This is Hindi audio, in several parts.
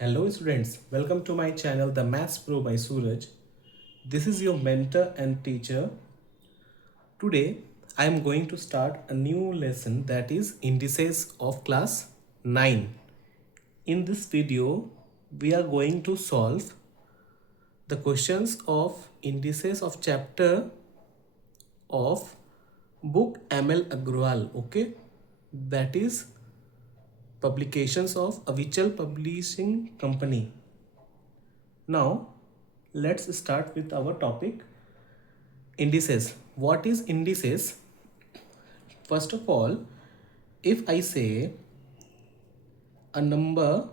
Hello students, welcome to my channel The Maths Pro by Suraj. This is your mentor and teacher. Today I am going to start a new lesson, that is indices of class 9. In this video we are going to solve the questions of indices of chapter of book ML Agrawal, okay? That is publications of Avichal Publishing Company. Now let's start with our topic, indices. What is indices? First of all, if I say a number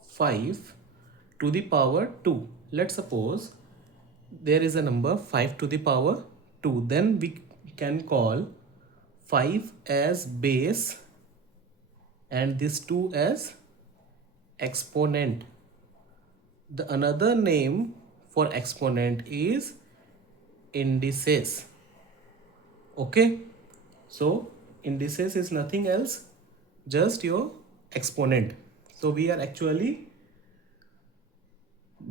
5 to the power 2, let's suppose there is a number 5 to the power 2, then we can call 5 as base and this 2 as exponent. The another name for exponent is indices. Okay, so indices is nothing else, just your exponent. So we are actually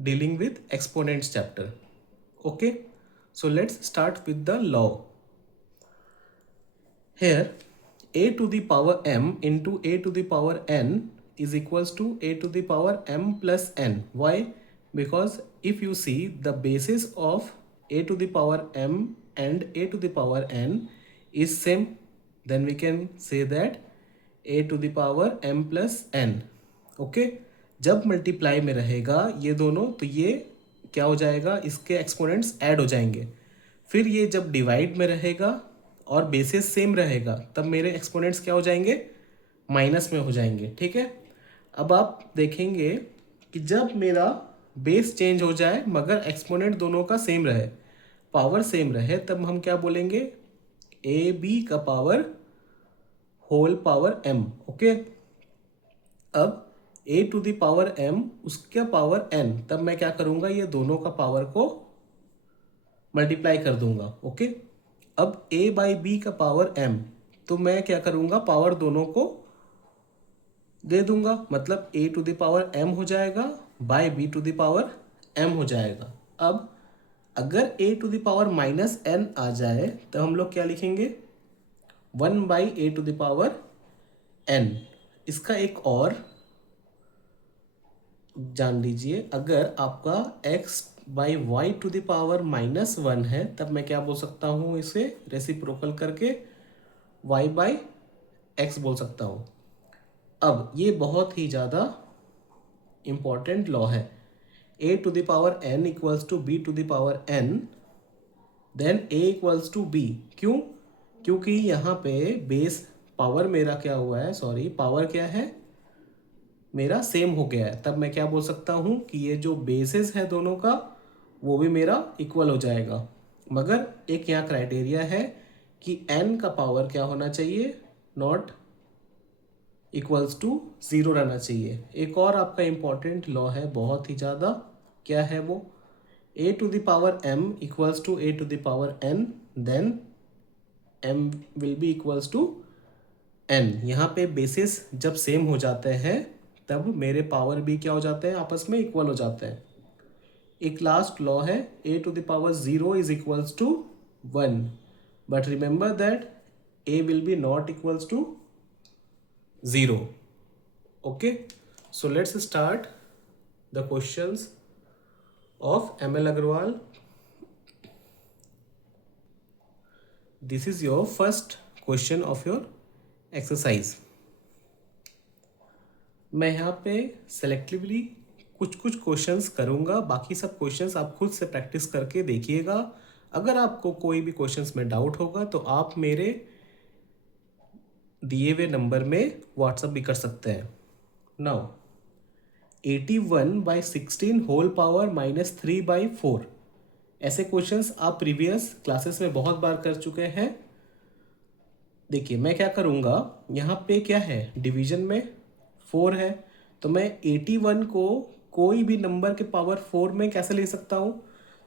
dealing with exponents chapter. Okay, so let's start with the law. Here a to the power m into a to the power n is equals to a to the power m plus n. Why? Because if you see the basis of a to the power m and a to the power n is same, then we can say that a to the power m plus n. Okay, जब मल्टीप्लाई में रहेगा ये दोनों तो ये क्या हो जाएगा, इसके एक्सपोनेंट्स ऐड हो जाएंगे. फिर ये जब डिवाइड में रहेगा और बेसिस सेम रहेगा तब मेरे एक्सपोनेंट्स क्या हो जाएंगे, माइनस में हो जाएंगे. ठीक है, अब आप देखेंगे कि जब मेरा बेस चेंज हो जाए मगर एक्सपोनेंट दोनों का सेम रहे, पावर सेम रहे, तब हम क्या बोलेंगे, ए बी का power whole power m. Okay, अब a to the power m उसका पावर एन, तब मैं क्या करूंगा, ये दोनों का पावर को मल्टीप्लाई कर दूंगा. ओके, अब ए बाई बी का पावर एम, तो मैं क्या करूंगा, पावर दोनों को दे दूंगा, मतलब a to the power m हो जाएगा by b to the power m हो जाएगा. अब अगर a to the power minus n आ जाए तो हम लोग क्या लिखेंगे, 1 by a to the power n. इसका एक और जान लीजिए, अगर आपका x by y to the power minus 1 है तब मैं क्या बोल सकता हूँ, इसे रेसिप्रोकल करके y बाई एक्स बोल सकता हूँ. अब ये बहुत ही ज़्यादा इम्पॉर्टेंट लॉ है. a to the power n equals to b to the power n, then a equals to b. क्यों? क्योंकि यहाँ पे बेस पावर मेरा क्या हुआ है, सॉरी पावर क्या है मेरा सेम हो गया है, तब मैं क्या बोल सकता हूँ कि ये जो बेसिस है दोनों का वो भी मेरा इक्वल हो जाएगा. मगर एक यहाँ क्राइटेरिया है कि n का पावर क्या होना चाहिए, नॉट इक्वल्स टू 0 रहना चाहिए. एक और आपका इम्पॉर्टेंट लॉ है बहुत ही ज़्यादा, क्या है वो, a to the power m equals to a to the power n, then m will be equals to n. यहाँ पे बेसिस जब सेम हो जाते हैं तब मेरे पावर भी क्या हो जाते हैं, आपस में इक्वल हो जाते हैं. एक लास्ट लॉ है, a to the power 0 is equals to 1, but remember that a will be not equals to 0. Okay, so let's start the questions of ML Agrawal. This is your first question of your exercise. मैं यहाँ पे सेलेक्टिवली कुछ कुछ क्वेश्चंस करूँगा, बाकी सब क्वेश्चंस आप खुद से प्रैक्टिस करके देखिएगा. अगर आपको कोई भी क्वेश्चंस में डाउट होगा तो आप मेरे दिए हुए नंबर में व्हाट्सअप भी कर सकते हैं. नाउ 81/16 होल पावर माइनस 3/4, ऐसे क्वेश्चंस आप प्रीवियस क्लासेस में बहुत बार कर चुके हैं. देखिए मैं क्या करूँगा, यहाँ पे क्या है, डिवीजन में 4 है, तो मैं 81 को कोई भी नंबर के पावर 4 में कैसे ले सकता हूँ,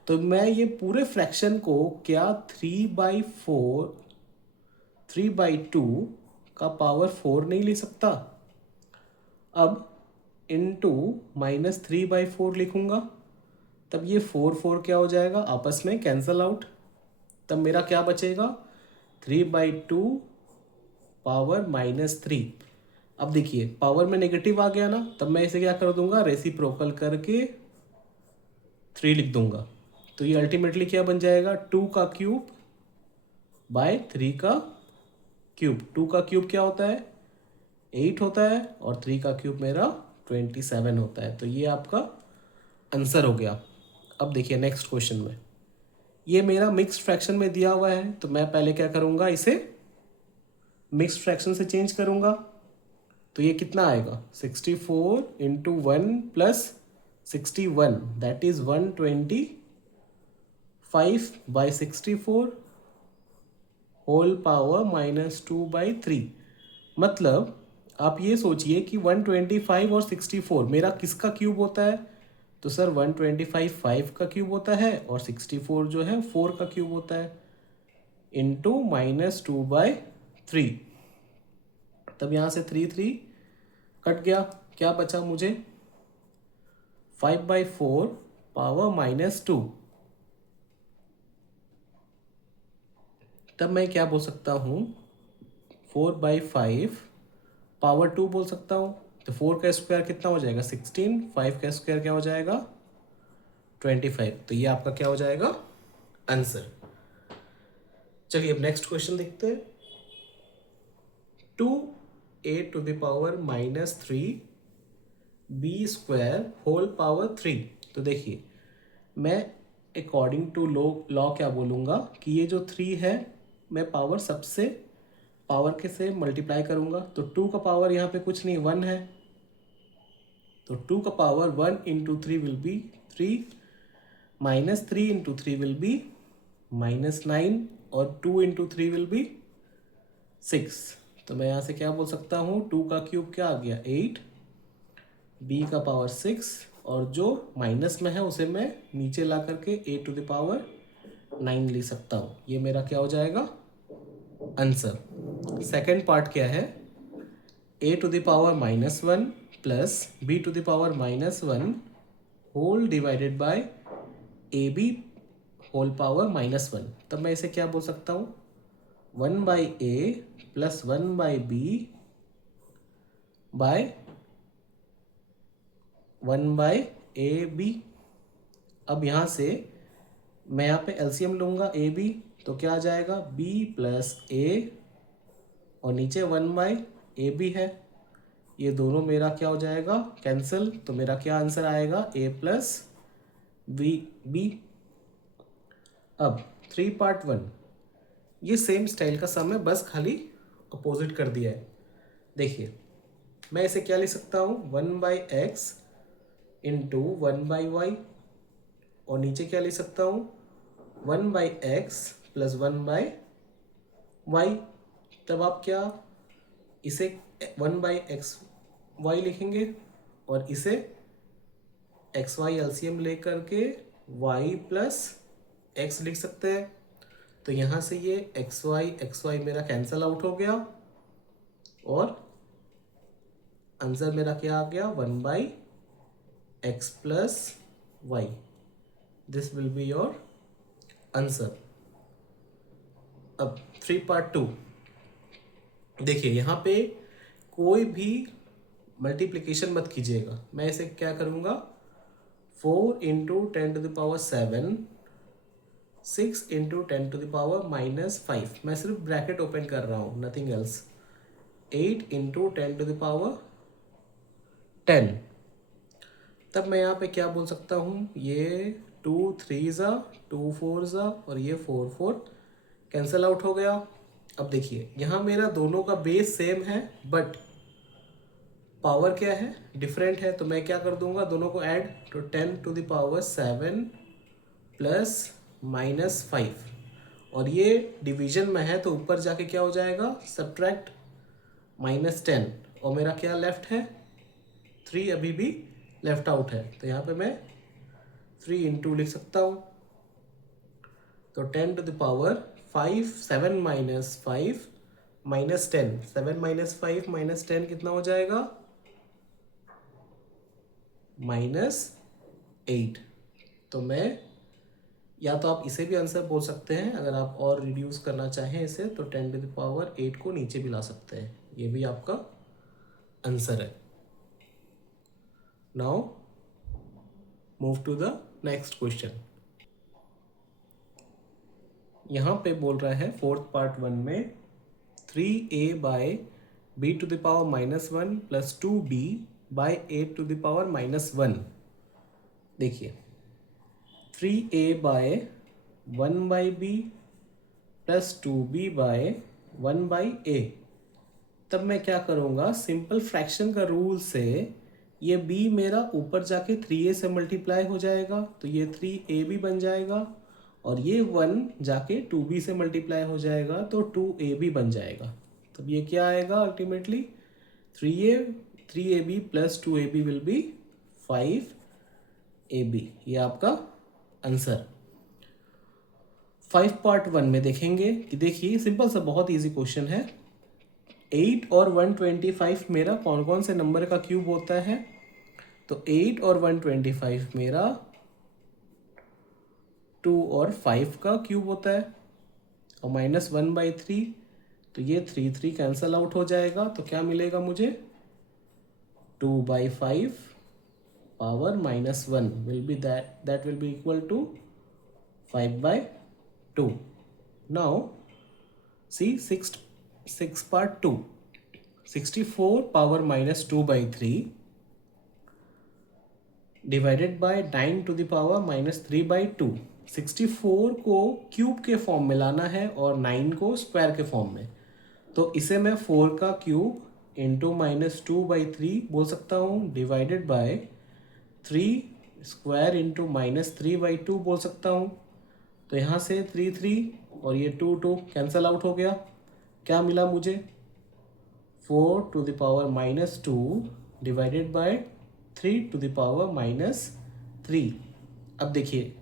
तो मैं ये पूरे फ्रैक्शन को क्या 3/4 3/2 का पावर 4 नहीं ले सकता. अब इंटू -3/4 लिखूंगा, तब ये 4 क्या हो जाएगा, आपस में कैंसल आउट। तब मेरा क्या बचेगा, 3/2 पावर -3। अब देखिए पावर में नेगेटिव आ गया ना, तब मैं इसे क्या कर दूंगा, रेसिप्रोकल करके 3 लिख दूंगा। तो ये अल्टीमेटली क्या बन जाएगा, 2 का क्यूब बाय 3 का क्यूब। 2 का क्यूब क्या होता है, 8 होता है, और 3 का क्यूब मेरा 27 होता है। तो ये आपका आंसर हो गया। अब देखिए नेक्स्ट क्वेश्चन में, ये मेरा मिक्स्ड फ्रैक्शन में दिया हुआ है, तो मैं पहले क्या करूँगा, इसे मिक्स्ड फ्रैक्शन से चेंज करूँगा। तो ये कितना आएगा, 64 into 1 plus 61, that is 125/64 whole power -2/3। मतलब आप ये सोचिए कि 125 और 64 मेरा किसका क्यूब होता है, तो सर 125 5 का क्यूब होता है, और 64 जो है 4 का क्यूब होता है, इंटू -2/3। तब यहाँ से 3 कट गया, क्या बचा मुझे, 5/4 पावर -2। तब मैं क्या बोल सकता हूँ, 4/5 पावर 2 बोल सकता हूँ। तो 4 का स्क्वायर कितना हो जाएगा, 16, 5 का स्क्वायर क्या हो जाएगा, 25। तो ये आपका क्या हो जाएगा, आंसर। चलिए अब नेक्स्ट क्वेश्चन देखते हैं। 2a⁻³ b² whole power 3। तो देखिए मैं अकॉर्डिंग टू लॉ क्या बोलूँगा कि ये जो 3 है, मैं पावर सबसे पावर के से मल्टीप्लाई करूँगा। तो 2 का पावर यहाँ पे कुछ नहीं, 1 है, तो 2 का power 1 into 3 will be 3, -3 into 3 will be -9, और 2 इंटू 3 विल बी 6। तो मैं यहाँ से क्या बोल सकता हूँ, 2 का क्यूब क्या आ गया, 8, b का पावर 6, और जो माइनस में है उसे मैं नीचे ला करके a⁻9 लिख सकता हूँ। ये मेरा क्या हो जाएगा, आंसर। सेकंड पार्ट क्या है, a⁻−1 plus b⁻−1 whole divided by ab whole power -1। तब मैं इसे क्या बोल सकता हूँ, 1/a plus 1/b bye 1/ab। अब यहाँ से मैं यहाँ पे एलसीएम लूँगा ab, तो क्या आ जाएगा, b प्लस a, और नीचे 1/ab है, ये दोनों मेरा क्या हो जाएगा, कैंसिल। तो मेरा क्या आंसर आएगा, a प्लस b। अब 3 पार्ट 1, ये सेम स्टाइल का सम है, बस खाली अपोजिट कर दिया है। देखिए मैं इसे क्या लिख सकता हूँ, 1/x इंटू 1/y, और नीचे क्या लिख सकता हूँ, 1/x प्लस 1/y। तब आप क्या इसे 1/xy लिखेंगे, और इसे xy एलसीएम लेकर के y प्लस x लिख सकते हैं। तो यहाँ से ये xy मेरा कैंसल आउट हो गया, और आंसर मेरा क्या आ गया, 1/x plus y। This will be your answer. अब 3 पार्ट 2, देखिए यहाँ पे कोई भी मल्टीप्लिकेशन मत कीजिएगा। मैं इसे क्या करूँगा, 4 इंटू 10⁻7, 6 इंटू 10⁻−5, मैं सिर्फ ब्रैकेट ओपन कर रहा हूँ, नथिंग एल्स, 8 इंटू 10⁻10। तब मैं यहाँ पे क्या बोल सकता हूँ, ये 2 3 2 4 और ये 4 4 कैंसल आउट हो गया। अब देखिए यहाँ मेरा दोनों का बेस सेम है, बट पावर क्या है, डिफरेंट है। तो मैं क्या कर दूंगा, दोनों को ऐड, तो 10⁻7 प्लस -5, और ये डिवीजन में है, तो ऊपर जाके क्या हो जाएगा, सब्ट्रैक्ट -10, और मेरा क्या लेफ्ट है, 3 अभी भी लेफ्ट आउट है। तो यहाँ पे मैं 3 इंटू लिख सकता हूँ, तो 10⁻5 7 -5 -10, 7 -5 -10 कितना हो जाएगा, -8। तो मैं, या तो आप इसे भी आंसर बोल सकते हैं, अगर आप और रिड्यूस करना चाहें इसे तो 10⁸ को नीचे भी ला सकते हैं, ये भी आपका आंसर है। Now move to the next question. यहाँ पे बोल रहा है फोर्थ पार्ट 1 में 3a/b⁻−1 + 2b/8⁻−1। देखिए 3a/1/b + 2b/1/a। तब मैं क्या करूँगा, सिंपल फ्रैक्शन का रूल से ये b मेरा ऊपर जाके 3a से मल्टीप्लाई हो जाएगा, तो ये 3a भी बन जाएगा, और ये 1 जाके 2b से मल्टीप्लाई हो जाएगा तो 2a भी बन जाएगा। तब ये क्या आएगा ultimately, 3ab + 2ab will be 5ab। ये आपका आंसर। 5 पार्ट 1 में देखेंगे कि देखिए सिंपल सा बहुत इजी क्वेश्चन है। 8 और 125 मेरा कौन कौन से नंबर का क्यूब होता है, तो 8 और 125 मेरा 2 और 5 का क्यूब होता है, और -1/3, तो ये 3 कैंसल आउट हो जाएगा, तो क्या मिलेगा मुझे, 2/5 power -1 will be that will be equal to 5/2। Now see 6 part 2, 64 power -2/3 divided by 9⁻³ 64 को क्यूब के फॉर्म में लाना है और 9 को स्क्वायर के फॉर्म में, तो इसे मैं 4 का क्यूब इंटू -2/3 बोल सकता हूँ, डिवाइडेड बाय 3 स्क्वायर इंटू -3/2 बोल सकता हूँ। तो यहाँ से 3 और ये 2 कैंसल आउट हो गया, क्या मिला मुझे, 4⁻² डिवाइडेड बाय 3⁻3। अब देखिए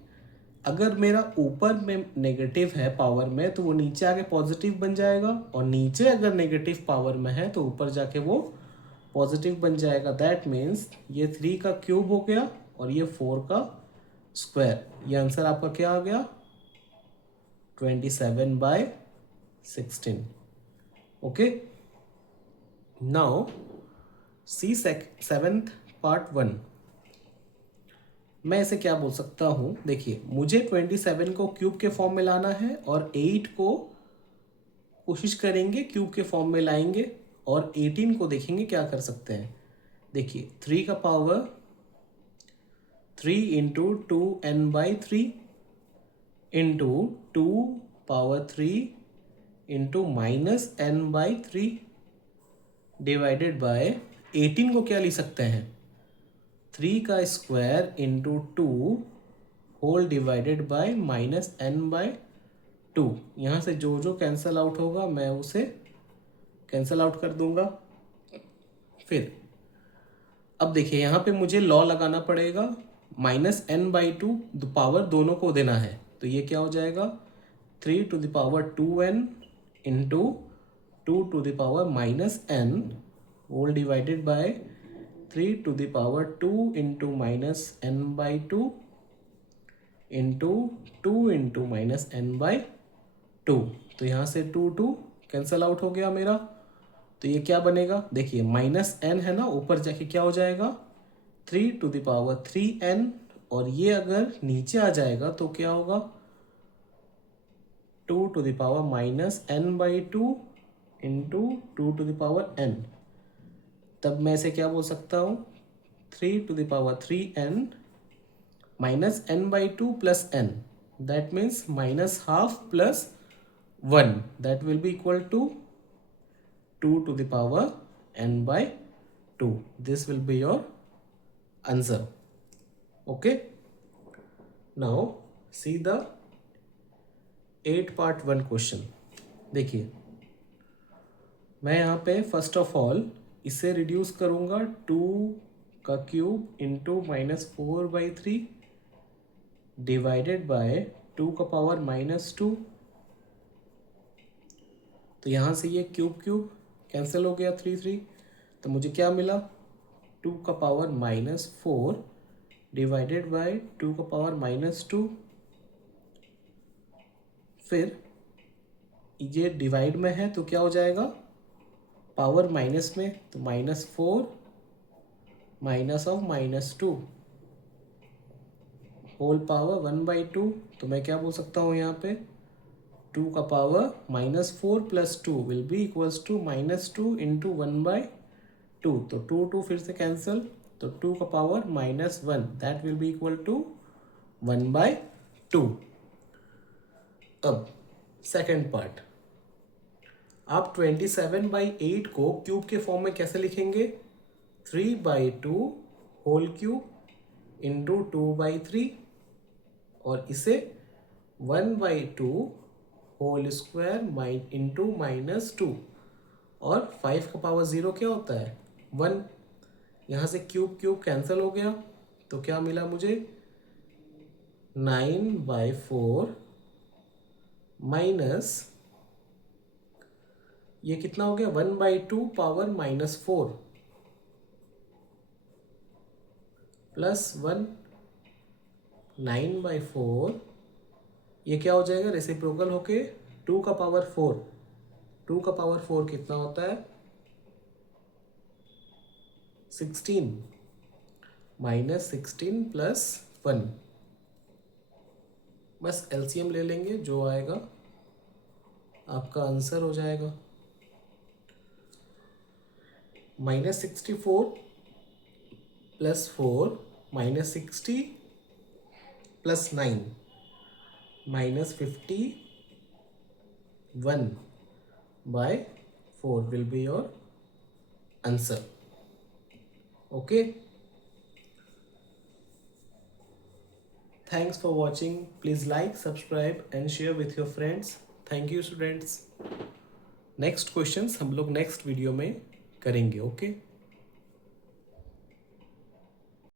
अगर मेरा ऊपर में नेगेटिव है पावर में तो वो नीचे आके पॉजिटिव बन जाएगा, और नीचे अगर नेगेटिव पावर में है तो ऊपर जाके वो पॉजिटिव बन जाएगा। दैट मीन्स ये 3 का क्यूब हो गया और ये 4 का स्क्वायर। ये आंसर आपका क्या आ गया, 27/16। ओके, नाउ सी 7th पार्ट 1। मैं इसे क्या बोल सकता हूँ, देखिए मुझे 27 को क्यूब के फॉर्म में लाना है और 8 को कोशिश करेंगे क्यूब के फॉर्म में लाएंगे, और 18 को देखेंगे क्या कर सकते हैं। देखिए 3 का power 3 into 2n/3 into 2 power 3 into -n/3 divided by 18 को क्या लिख सकते हैं, 3 का square into 2 whole divided by -n/2। यहाँ से जो जो कैंसल आउट होगा मैं उसे कैंसल आउट कर दूंगा। फिर अब देखिए यहाँ पे मुझे लॉ लगाना पड़ेगा, -n/2 पावर दोनों को देना है, तो ये क्या हो जाएगा, 3⁻2n into 2⁻n whole divided by 3⁻2 into -n/2 into 2 into -n/2। तो यहाँ से 2 कैंसल आउट हो गया मेरा, तो ये क्या बनेगा, देखिए -n है ना, ऊपर जाके क्या हो जाएगा 3⁻3n, और ये अगर नीचे आ जाएगा तो क्या होगा 2⁻n/2 इंटू 2⁻n। तब मैं इसे क्या बोल सकता हूँ, 3⁻3n -n/2 plus n, that means -½ plus 1, that will be equal to 2⁻n/2। This will be your answer. Okay, now see the 8 part 1 question. देखिए मैं यहाँ पे फर्स्ट ऑफ ऑल इसे रिड्यूस करूँगा, 2 का क्यूब इंटू -4/3 डिवाइडेड बाय 2 का पावर -2। तो यहाँ से ये क्यूब कैंसिल हो गया, 3 तो मुझे क्या मिला, 2 का पावर -4 डिवाइडेड बाय 2 का पावर -2, फिर ये डिवाइड में है तो क्या हो जाएगा, पावर माइनस में, तो -4 माइनस ऑफ -2 होल पावर 1/2। तो मैं क्या बोल सकता हूँ यहाँ पे, 2 का power -4 + 2 will be equals to -2 into 1/2। तो 2 फिर से कैंसिल, तो 2 का power -1 that will be equal to 1/2। अब सेकेंड पार्ट, आप 27/8 को क्यूब के फॉर्म में कैसे लिखेंगे, 3/2 होल क्यूब इंटू 2/3, और इसे 1/2 होल स्क्वायर इंटू -2, और 5 का पावर 0 क्या होता है, 1। यहाँ से क्यूब क्यूब कैंसिल हो गया, तो क्या मिला मुझे, 9/4 माइनस, ये कितना हो गया, 1/2 पावर -4 प्लस 1, 9/4, ये क्या हो जाएगा, रेसिप्रोकल होके 2 का पावर 4, 2 का पावर 4 कितना होता है, 16, -16 प्लस 1, बस एलसीएम ले लेंगे, जो आएगा आपका आंसर हो जाएगा -64 + 4 -60 + 9 -51/4 will be your answer. Okay. Thanks for watching. Please like, subscribe and share with your friends. Thank you students. Next questions हम लोग नेक्स्ट वीडियो में करेंगे। ओके।